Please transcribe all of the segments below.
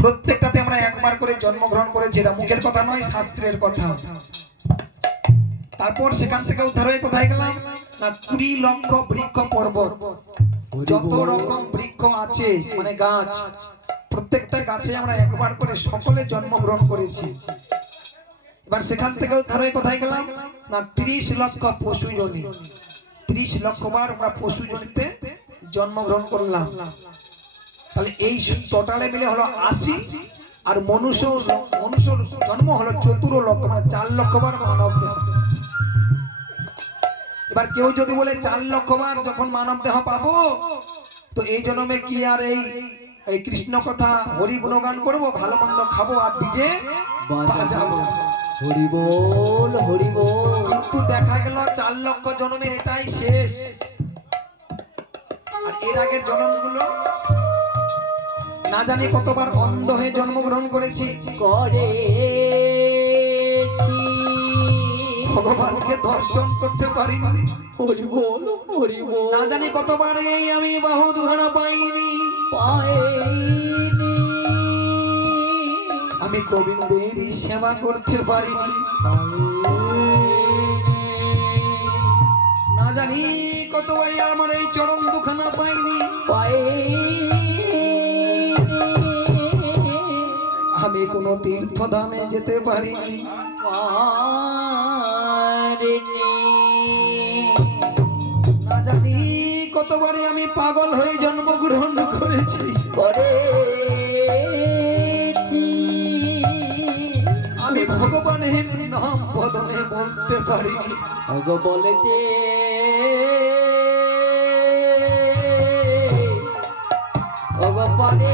প্রত্যেকটাতে আমরা একবার করে জন্মগ্রহণ করেছি, এটা মুখের কথা নয়, শাস্ত্রের কথা। তারপর সেখান থেকে উদ্ধার হয়ে কোথায় গেলাম না 20 লক্ষ বৃক্ষ পর্বত, যত রকম বৃক্ষ আছে মানে গাছ, প্রত্যেকটা গাছে আমরা একবার করে সকলে জন্মগ্রহণ করেছি। এবার সেখান থেকে উদ্ধার হয়ে কোথায় গেলাম না 30 লক্ষ পশু জনি, 30 লক্ষ বার আমরা পশু জনিতে জন্মগ্রহণ করলাম। তাহলে এই টোটালে মিলে হলো 80, আর মনুষ্য জন্ম হলো 14 লক্ষ, মানে 4 লক্ষ বার মানব দেহ। এবার কেউ যদি বলে 4 লক্ষ বার যখন মানব দেহ পাবো, তো এই জন্মে কি আর এই কৃষ্ণ কথা হরি গুণগান করবো, ভালো মন্দ খাবো আর ডিজে বাজাবো, হরি বল হরি বল। কিন্তু দেখা গেল 4 লক্ষ জন্মের এটাই শেষ। আর এর আগের জন্মগুলো না জানি কতবার অন্ধ হয়ে জন্মগ্রহণ করেছি, ভগবানকে দর্শন করতে পারিনি, হরি বল হরি বল। না জানি কতবার এই আমি বাহু দুখানা পাইনি, আমি গোবিন্দের সেবা করতে পারিনি, না জানি কতবার আমার এই চরণ দুখানা পাইনি, আমি কোন তীর্থধামে যেতে পারিনি, না জানি কতবারই আমি পাগল হয়ে জন্মগ্রহণ করেছি, আমি ভগবানের নাম বদনে বলতে পারিনি, বলতে পারে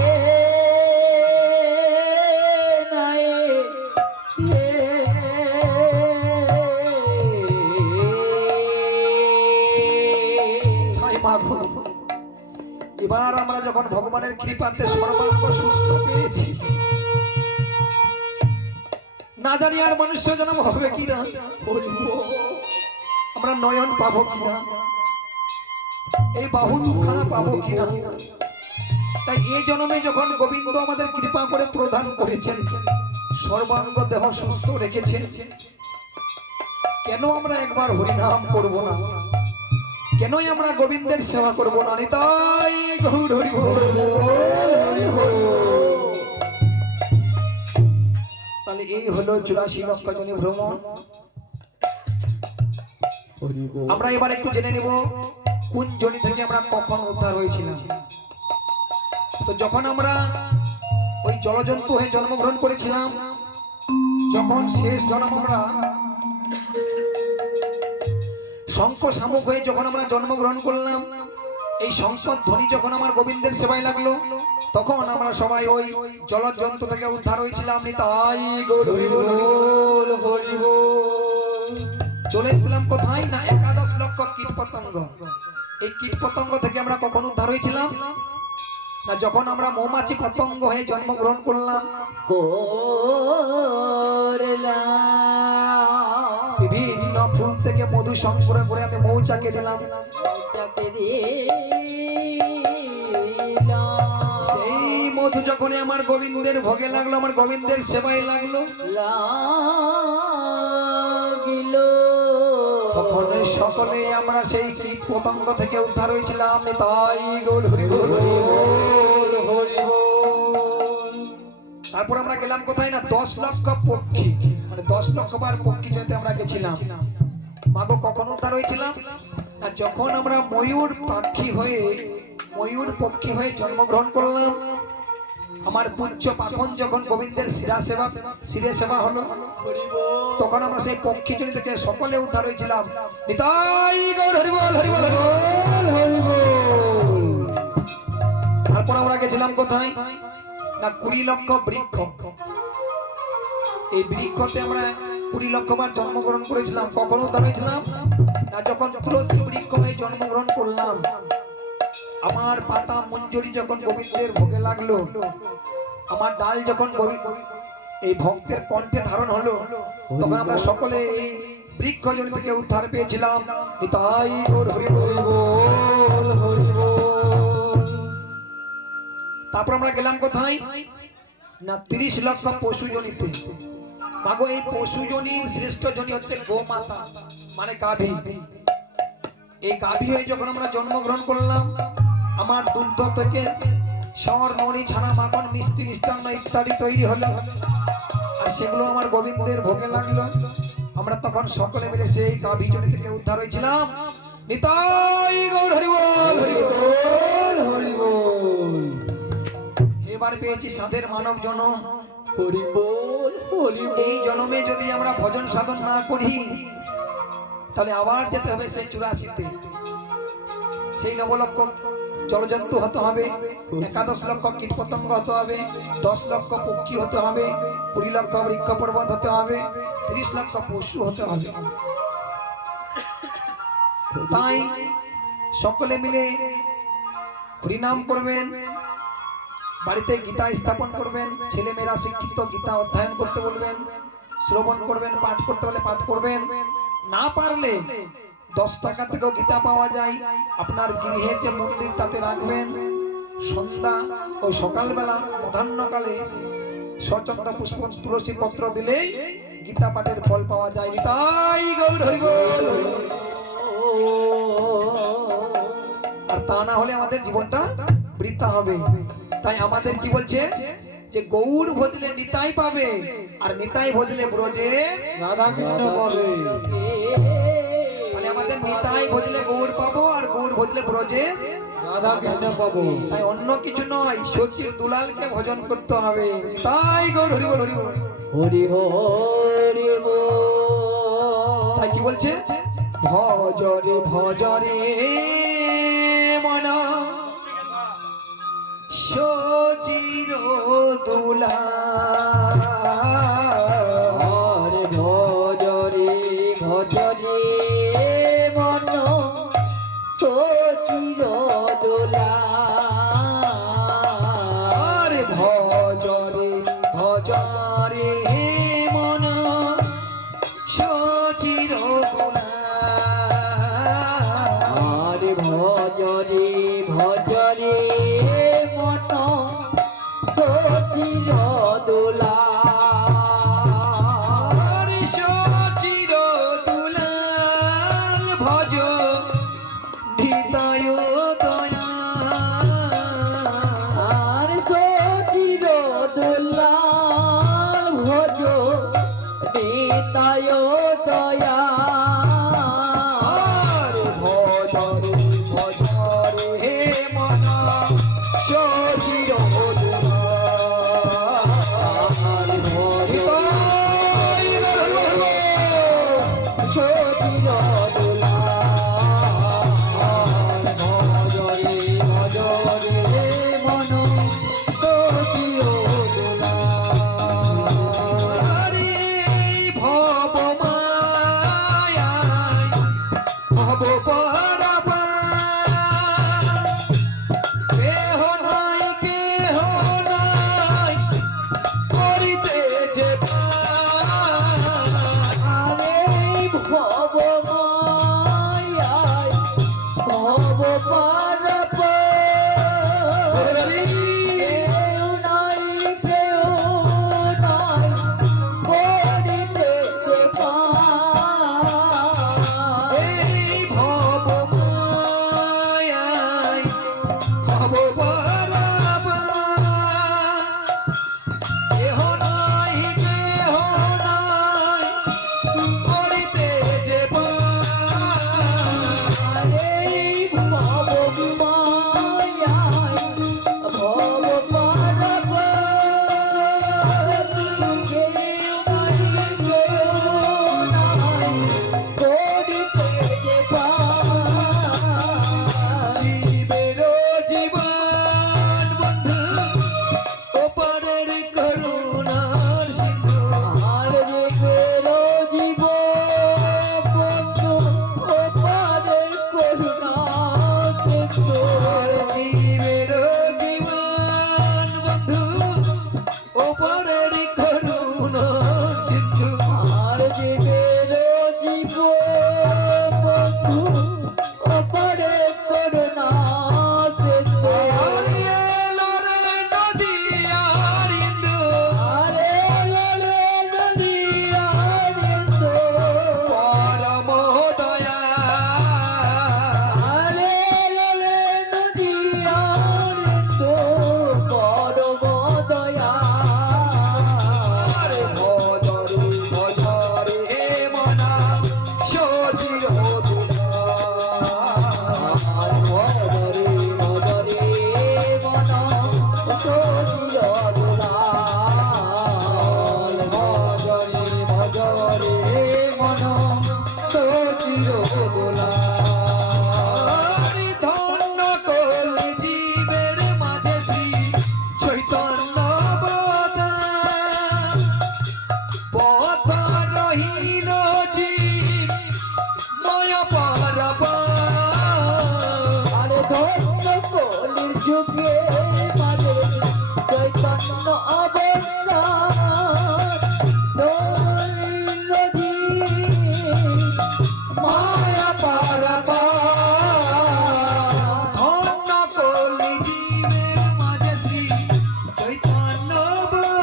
এবার আমরা যখন ভগবানের কৃপাতে সর্বাঙ্গ সুস্থ পেয়েছি, না জানি আর মনুষ্য জন্ম হবে কিনা, আমরা নয়ন পাবো কিনা, এই বাহু দুখানা পাবো কিনা। তাই এই জন্মে যখন গোবিন্দ আমাদের কৃপা করে প্রদান করেছেন, সর্বাঙ্গ দেহ সুস্থ রেখেছেন, কেন আমরা একবার হরিনাম করব না, কেনই আমরা গোবিন্দের সেবা করবো না? নিতাই গৌর হরি বল। তাহলে এই হলো 84 লক্ষ জনি ভ্রমণ। আমরা এবার একটু জেনে নিব কোন জনি থেকে আমরা কখন উদ্ধার হয়েছিলাম। তো যখন আমরা ওই জলজন্তু হয়ে জন্মগ্রহণ করেছিলাম, যখন শেষ জন্ম আমরা শঙ্খ শামুক হয়ে যখন আমরা জন্মগ্রহণ করলাম, এই শঙ্খ ধ্বনি যখন আমার গোবিন্দের সেবায় লাগলো, তখন আমরা সবাই ওই জলজন্তু থেকে উদ্ধার হয়েছিলাম। নিতাই গৌর হরি বল হরি বল। চলে এসেছিলাম কোথায় না 11 লক্ষ কীট পতঙ্গ। এই কীট পতঙ্গ থেকে আমরা কখন উদ্ধার হয়েছিলাম না যখন আমরা মৌমাছি পতঙ্গ হয়ে জন্মগ্রহণ করলাম, বিভিন্ন ফুল থেকে মধু সংগ্রহ করে আমি মৌচাকে দিলাম, সেই মধু যখন আমার গোবিন্দের ভোগে লাগলো, আমার গোবিন্দের সেবায় লাগলো, তখন সকলে আমরা সেই কীট পতঙ্গ থেকে উদ্ধার হয়েছিলাম। নিতাই গৌর হরি বল হরি বল। তারপর আমরা গেলাম কোথায় না 10 লক্ষ পক্ষী, মানে 10 লক্ষ বার পক্ষী জনিতে আমরা গেছিলাম। মাগো কখন উদ্ধার হয়েছিলাম না যখন আমরা ময়ূর পক্ষী হয়ে জন্মগ্রহণ করলাম। আমার পুচ্ছ পাখন যখন গোবিন্দের শিরে সেবা হলো, তখন আমরা সেই পক্ষী জনি থেকে সকলে উদ্ধার হয়েছিলাম। নিতাই গৌর হরি বল হরি বল হরি বল। তারপর আমরা গেছিলাম কোথায় না 20 লক্ষ বৃক্ষ। এই বৃক্ষতে আমরা 20 লক্ষ বার জন্মগ্রহণ করেছিলাম। কখন উদ্ধার হয়েছিলাম না যখন তুলসী বৃক্ষ হয়ে জন্মগ্রহণ করলাম। আমার পাতা মঞ্জরি যখন গোবিন্দের ভোগে লাগলো, আমার ডাল যখন এই ভক্তের কণ্ঠে ধারণ হলো, তখন আমরা সকলে এই বৃক্ষ জনি থেকে উদ্ধার পেয়েছিলাম। নিতাই গৌর হরি বল হরি বল। তারপর আমরা গেলাম কোথায় না 30 লক্ষ পশু জনিতে। মাগো এই পশু জনির শ্রেষ্ঠ জনি হচ্ছে গোমাতা মানে গাভী। এই গাভী হয়ে যখন আমরা জন্মগ্রহণ করলাম, আমার দুগ্ধ থেকে সর ননি ছানা মাখন মিষ্টি মিষ্টান্ন ইত্যাদি তৈরি হলো, আর সেগুলো আমার গোবিন্দের ভোগে লাগলো। আমরা তখন সকলে মিলে সেই গাভী জনি থেকে উদ্ধার হয়েছিলাম। নিতাই গৌর হরি বল, হরি বল, হরি বল। এবার পেয়েছি সাধের মানব জনম। হরি বল হরি বল। এই জন্মে যদি আমরা ভজন সাধন না করি, তাহলে আবার যেতে হবে সেই 84তে। সেই 9 লক্ষ জলজন্তু হতে হবে, 11 লক্ষ কীট পতঙ্গ হতে হবে, 10 লক্ষ পক্ষী হতে হবে, 20 লক্ষ বৃক্ষ পর্বত হতে হবে, 30 লক্ষ পশু হতে হবে। তাই সকলে মিলে হরিনাম করবেন, বাড়িতে গীতা স্থাপন করবেন, ছেলেমেয়েরা শিক্ষিত গীতা অধ্যয়ন করতে বলবেন, শ্রবণ করবেন, পাঠ করতে বলে পাঠ করবেন। না পারলে 10 টাকা থেকেও গীতা পাওয়া যায়, আপনার গৃহের যে মন্দির তাতে রাখবেন। সন্ধ্যা ও সকালবেলা মধ্যাহ্নকালে স্বচন্দ্র পুষ্প তুলসী পত্র দিলেই গীতা পাঠের ফল পাওয়া যায়। তাই গৌর হরি বল। আর তা না হলে আমাদের জীবনটা বৃথা হবে। তাই আমাদের কি বলছে যে গৌর ভজলে নিতাই পাবে, আর নিতাই ভজলে ব্রজে রাধা কৃষ্ণ পাবে। তাহলে আমাদের নিতাই ভজলে গৌর পাবো, আর গৌর ভজলে ব্রজে রাধা কৃষ্ণ পাবো। তাই অন্য কিছু নয়, সচির দুলালকে ভজন করতে হবে। তাই গৌর হরি বল, হরি বল। হরি হরি বল। তাই কি বলছে ভজরে ভজরে মনা সচির দুলাল। হরে ভজরে ভজরে মন সচির দোলাল। আরে ভজরে ভজরে মন সচির দুলাল। হরে ভজরে ভজরে মন সচির অবস্থা